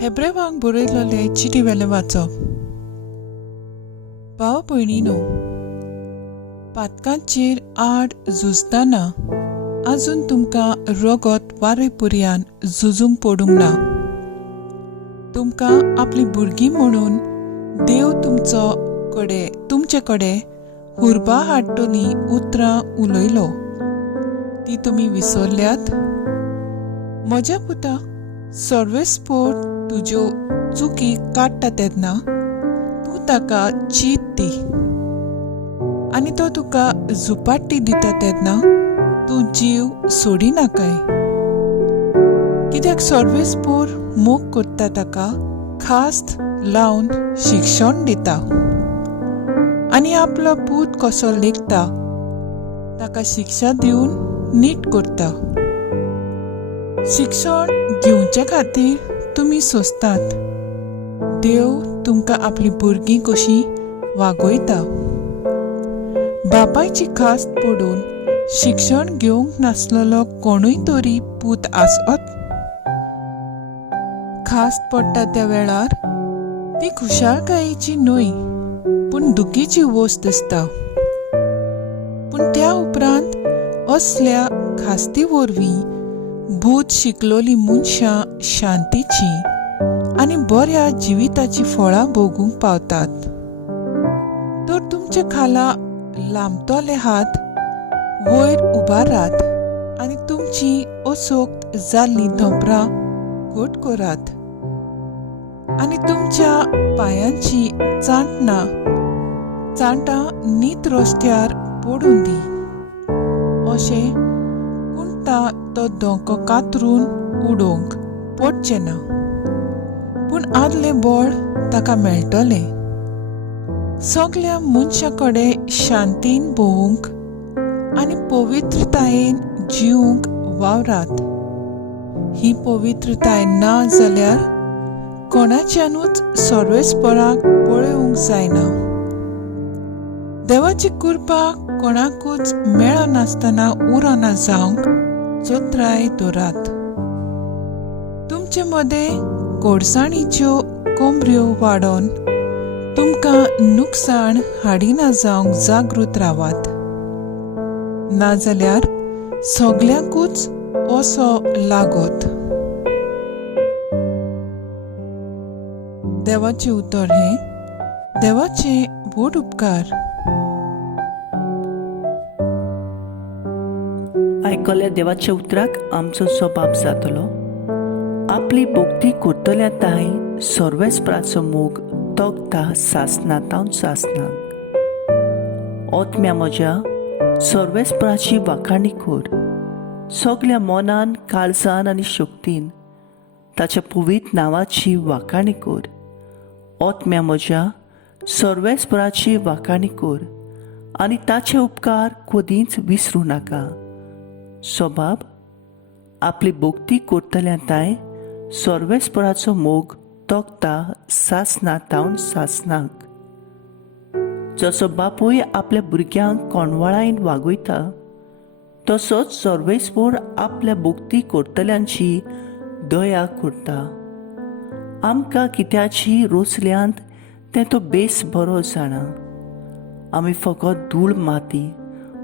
हेब्रेवांक बरयल्लें चिटी वेलें वाचप. भाव भयणीनो, पातकांचेर आड झुजतना आजून तुमकां रगत वारेपुरयान झुजूंक पडूंक ना. तुमकां आपली भुरगीं म्हणून देव तुमचे कडेन हुर्बा हाडटली उतरां उलयलो. ती तुमी विसरल्यात? म्हज्या पुता, सर्वेस्पोर तुज्यो चुकी काडटा तेन्ना तूं ताका चीत दी, आनी तो तुका झुपाट्टी दिता तेन्ना तूं जीव सोडिनाकाय. कित्याक सर्वेस्पोर मोग करता ताका खास्त लावन शिक्षण दिता, आनी आपलो पूत कसो लेखता ताका शिक्षा दिवन नीट करता. शिक्षण घेवचे खातीर तुमी सोंसतात. देव तुमकां आपली भुरगीं कशी वागयता. बापायची खास्त पडून शिक्षण घेवंक नासलेलो कोणूय तरी पूत आसत? खास्त पडटा त्या वेळार ती खुशालकायेची न्हय पूण दुखीची वस्त आसता. पूण त्या उपरांत असल्या खास्ती वरवीं भूत शिकलोली मनशां शांतीची आनी बऱ्या जिविताची फळां भोगूंक पावतात. तर तुमचे खाला लांबतोले हात वयर उबारात आनी तुमची असोक्त जाल्ली धोंपरां घट करात, आनी तुमच्या पांयांची चांटां नीत रस्त्यार पडून दी. अशें कुणता तो धोको कातरून उडोवंक पडचें ना, पूण आदलें बळ ताका मेळटलें. सगल्या मनशां कडेन शांतीन भोवूंक आनी पवित्रतायेन जिवंक वावरात. ही पवित्रताय ना जाल्यार कोणाच्यानूच सर्वेस्पराक पळोवंक जायना. देवाची कृपा कोणाकूच मेळनासतना उरना जावंक चोत्राय दवरात. तुमचे मदें गोडसाणीच्यो कोंबऱ्यो वाडोवन तुमकां नुकसाण हाडिना जावंक जागृत रावात. नाजाल्यार सगल्यांकूच असो लागत. देवाचें उतर हें देवाचे व्हड उपकार. आयकल्ल्या देवाच्या उतराक आमचो जबाब जातलो. आपली भोक्ती करतल्या ताई सर्वेस्पराचो मोग तोखता सासणातावन सासणाक. ओतम्या म्हज्या सर्वेस्पराची वाखाणी कर. सगल्या मोनान, काळजान आनी शक्तीन ताच्या पवित्र नांवाची वाखाणी कर. ओतम्या म्हज्या सर्वेस्पराची वाखाणी कर आनी ताचे उपकार कदींच विसरूं नाका. सोबाब, आपली भोक्ती करतल्या ताय सर्वेस्पराचो मोग तोखता सासणातावन सासणाक. जसो बापूय आपल्या भुरग्यांक कोणवाळायन वागयता, तसोच सर्वेस्पर आपल्या भोक्ती करतल्यांची दया करता. आमकां कित्याची रोचल्यांत तें तो बेस बरो जाणा. आमी फकत धूळ माती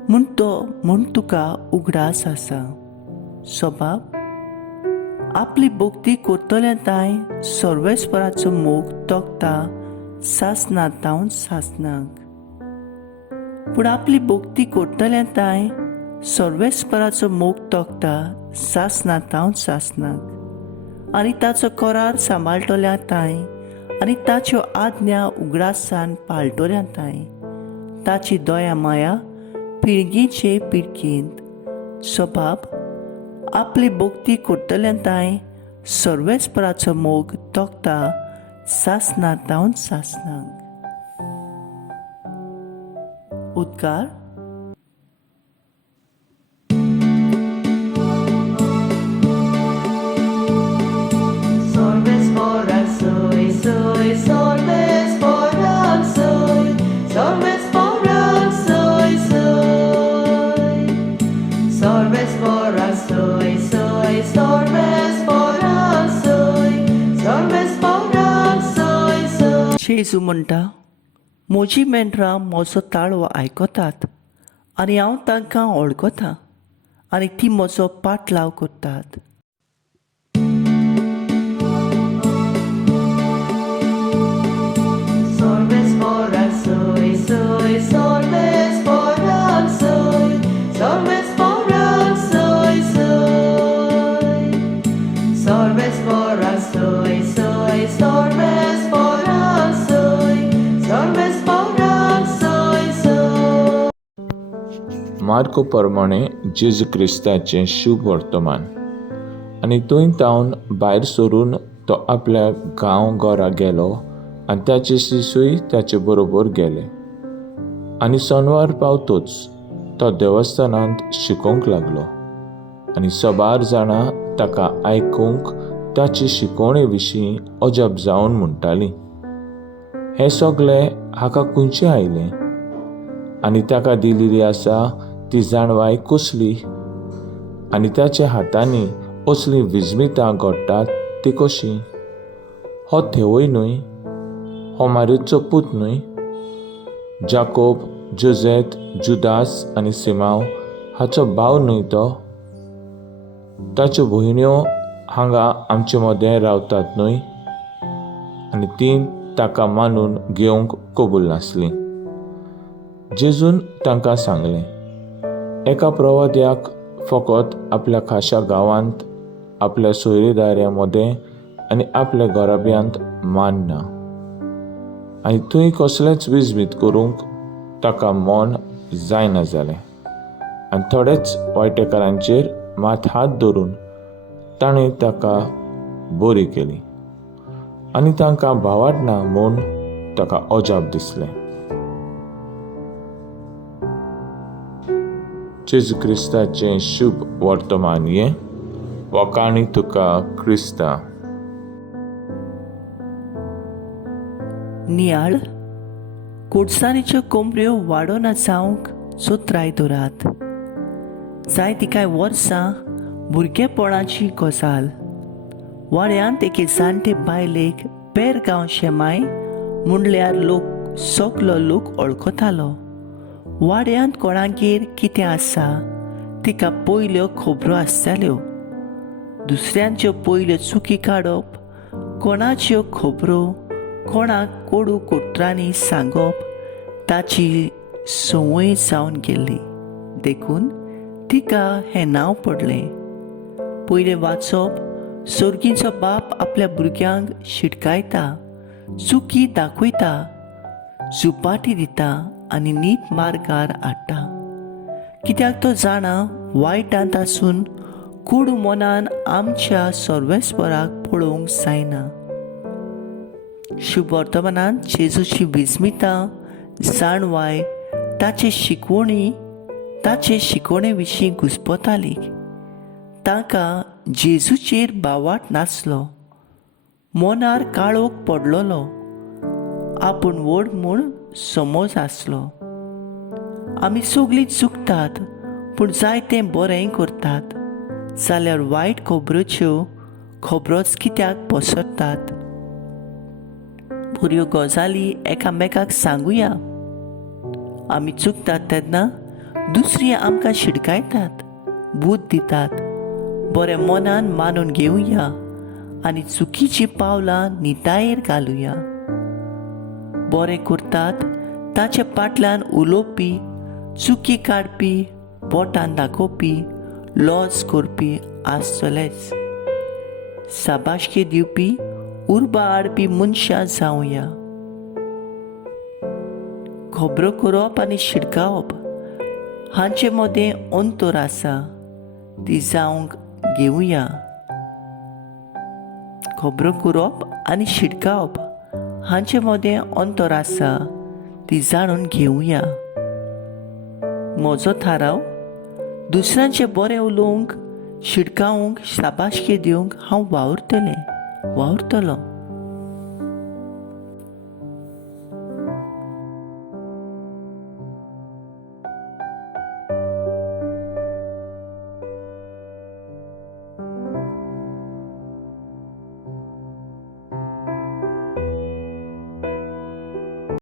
म्हूण तुका उगडास आसा. सोबाब, आपली भोक्ती करतल्या ताय सर्वेस्पराचो मोग तोखता सासणातावन सासणाक. पूण आपली भोक्ती करतल्या ताय सर्वेस्पराचो मोग तोखता सासणातावन सासणाक आनी ताचो करार सांबाळटल्या ताय आनी ताच्यो आज्ञा उगडासान पाळटल्या ताय. ताची दया माया पिळगेचे पिळगेंत. सोबाब, आपली भोक्ती करतल्या ताय सर्वेस्पराचो मोग तोखता सासणातावन सासणाक. उद्गार. Soy, soy. soy, sorbes porak soy, sorbes porak soy, soy. जेजू म्हणटा, म्हजी मेंढरां म्हजो ताळो आयकतात आनी हांव तांकां वळखतां आनी ती म्हजो पाटलाव करतात. Sorbes porak soy, soy, sorbes porak soy, sorbes porak soy, soy. Sorbes porak soy, soy, sorbes porak soy, sorbes porak soy, soy. Marco प्रमाणे जेजू क्रिस्ताचें शुभ वर्तमान. आनी थंय तावन भायर सरून तो आपल्या गांव घरा गेलो आनी ताचे शिशूय ताचे बरोबर गेले. आनी सोनवार पावतोच तो देवस्थानांत शिकोवंक लागलो आनी सोबार जाणां ताका आयकूंक ताचे शिकवणे विशीं अजब जावन म्हणटालीं, हें सगळें हाका खंयचें आयलें आनी ताका दिलेली आसा ती जाणवाय कसली आनी ताच्या हातांनी असलीं विजमितां घडटात ती कशीं? हो थेवय न्हय? हो मारियोचो पूत न्हय? जाकोब, जोजेत, जुदास आनी सिमाव हाचो भाव न्हय तो? ताच्यो भयण्यो हांगा आमचे मदें रावतात न्हय? आनी तीं ताका मानून घेवंक कबूल नासलीं. जेजून तांकां सांगलें, एका प्रवाद्याक फकत आपल्या खाशा गांवांत, आपल्या सोयरेदाऱ्या मदें आनी आपल्या घराब्यांत मान ना. आनी थंय कसलेंच विजमीत करूंक ताका मन जायना जालें. आनी थोडेच वायटेकारांचेर मात हात धरून ताणें ताका बरी केली आनी तांकां भावाडना म्हूण ताका अजाप दिसलें. जेजू क्रिस्ताचें शुभ वर्तमान हें वकाणी तुका क्रिस्ता. नियाळ कोडसाणीच्यो कोंबऱ्यो वाडोना जावंक सोत्राय दोरात. जायतीं कांय वर्सां भुरगेपणाची गजाल. वाड्यांत एके जाणटे बायलेक पेर गांव शेमाय म्हणल्यार लोक सगलो लोक वळखतालो. वाड्यांत कोणागेर कितें आसा तिका पयल्यो खबरो आसताल्यो. दुसऱ्यांच्यो पयल्यो चुकी काडप, कोणाच्यो खबरो कोणाक कोडू कोट्रांनी सांगप ताची संवय जावन गेल्ली. देखून तिका हें नांव पडलें. पयलें वाचप, सर्गीचो बाप आपल्या भुरग्यांक शिटकायता, चुकी दाखयता, झुपाटी दिता आनी नीट मार्गार हाडटा. कित्याक तो जाणा वायटांत आसून कोडू मनान आमच्या सर्वेस्पराक पळोवंक जायना. शुभ वर्तमानांत जेजूची विजमितां, जाणवाय ताचे शिकवणे विशीं घुस्पताली. ताका जेजूचेर बावाट नासलो. मनार काळोख पडलोलो. आपूण व्हड म्हूण समज आसलो. आमी सगळीं चुकतात पूण जायतें बरें करतात. जाल्यार वायट खबरोच्यो खबरोच कित्याक पसरतात? बऱ्यो गजाली एकामेकाक सांगुया. आमी चुकतात तेन्ना दुसरी आमकां शिडकायतात, बूद दितात. बरें मनान मानून घेवया आनी चुकीचीं पावलां नितायेर घालुया. बरें करतात ताचे फाटल्यान उलोवपी, चुकी काडपी, बोटान दाखोवपी, लॉज करपी आसतलेच. शाबासकी दिवपी, उर्बा हाडपी मनशां जावया. खबरो करप आनी शिडकावप हांचे मदें अंतर आसा, ती जावंक घेवया. खबरो करप आनी शिडकावप हांचे मदें अंतर आसा, ती जाणून घेवया. म्हजो थाराव, दुसऱ्यांचें बरें उलोवंक, शिडकावंक, शाबासकी दिवंक हांव वावुरतलों.